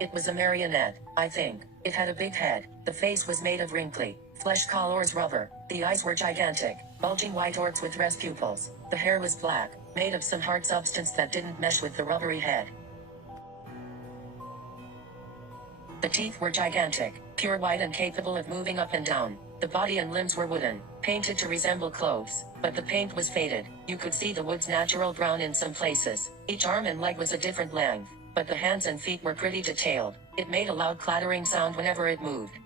It was a marionette, I think. It had a big head. The face was made of wrinkly, flesh colors rubber. The eyes were gigantic, bulging white orbs with red pupils. The hair was black, made of some hard substance that didn't mesh with the rubbery head. The teeth were gigantic, pure white and capable of moving up and down. The body and limbs were wooden, painted to resemble clothes, but the paint was faded. You could see the wood's natural brown in some places. Each arm and leg was a different length, but the hands and feet were pretty detailed. It made a loud clattering sound whenever it moved.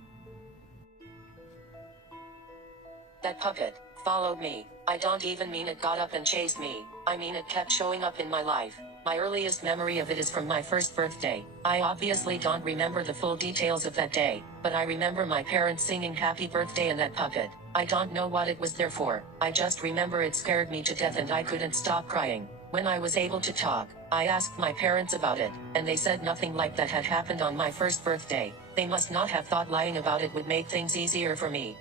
That puppet followed me. I don't even mean it got up and chased me. I mean it kept showing up in my life. My earliest memory of it is from my first birthday. I obviously don't remember the full details of that day, but I remember my parents singing happy birthday and that puppet. I don't know what it was there for. I just remember it scared me to death and I couldn't stop crying. When I was able to talk, I asked my parents about it, and they said nothing like that had happened on my first birthday. They must not have thought lying about it would make things easier for me.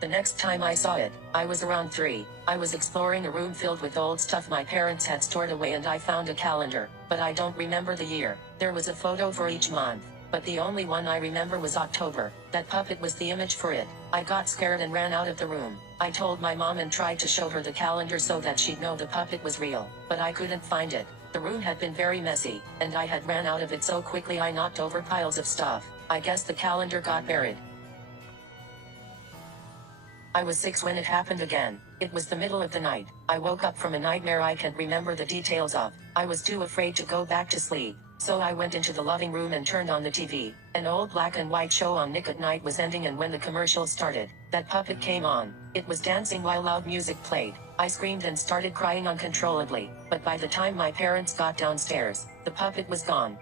The next time I saw it, I was around 3. I was exploring a room filled with old stuff my parents had stored away and I found a calendar, but I don't remember the year. There was a photo for each month, but the only one I remember was October. That puppet was the image for it. I got scared and ran out of the room. I told my mom and tried to show her the calendar so that she'd know the puppet was real, but I couldn't find it. The room had been very messy, and I had ran out of it so quickly I knocked over piles of stuff. I guess the calendar got buried. I was 6 when it happened again. It was the middle of the night. I woke up from a nightmare I can't remember the details of. I was too afraid to go back to sleep, so I went into the living room and turned on the TV. An old black and white show on Nick at Night was ending, and when the commercial started, that puppet came on. It was dancing while loud music played. I screamed and started crying uncontrollably, but by the time my parents got downstairs, the puppet was gone.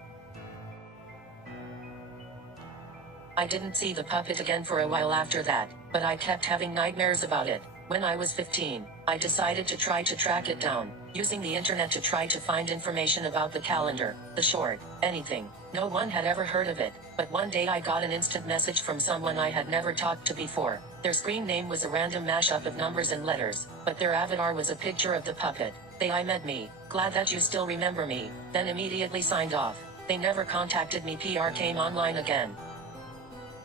I didn't see the puppet again for a while after that, but I kept having nightmares about it. When I was 15, I decided to try to track it down, using the internet to try to find information about the calendar, the short, anything. No one had ever heard of it, but one day I got an instant message from someone I had never talked to before. Their screen name was a random mashup of numbers and letters, but their avatar was a picture of the puppet. I met me. Glad that you still remember me. Then immediately signed off. They never contacted me. PR came online again.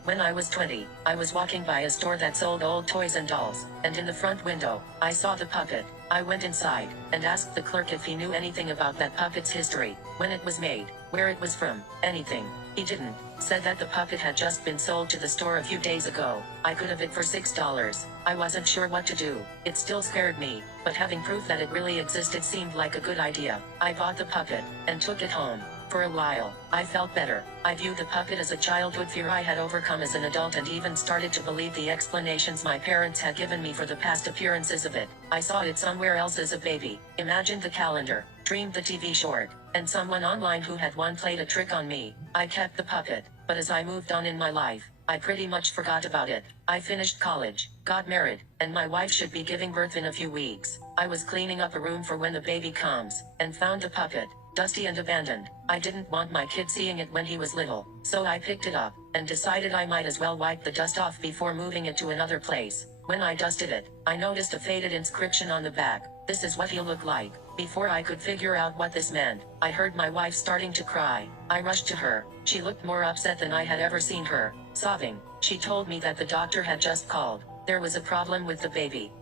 When I was 20, I was walking by a store that sold old toys and dolls, and in the front window, I saw the puppet. I went inside, and asked the clerk if he knew anything about that puppet's history, when it was made, where it was from, anything. He didn't. Said that the puppet had just been sold to the store a few days ago. I could have it for $6. I wasn't sure what to do. It still scared me, but having proof that it really existed seemed like a good idea. I bought the puppet, and took it home. For a while, I felt better. I viewed the puppet as a childhood fear I had overcome as an adult, and even started to believe the explanations my parents had given me for the past appearances of it. I saw it somewhere else as a baby, imagined the calendar, dreamed the TV short, and someone online who had once played a trick on me. I kept the puppet, but as I moved on in my life, I pretty much forgot about it. I finished college, got married, and my wife should be giving birth in a few weeks. I was cleaning up a room for when the baby comes, and found the puppet, dusty and abandoned. I didn't want my kid seeing it when he was little, so I picked it up, and decided I might as well wipe the dust off before moving it to another place. When I dusted it, I noticed a faded inscription on the back. "This is what he'll look like." Before I could figure out what this meant, I heard my wife starting to cry. I rushed to her. She looked more upset than I had ever seen her. Sobbing, she told me that the doctor had just called. There was a problem with the baby.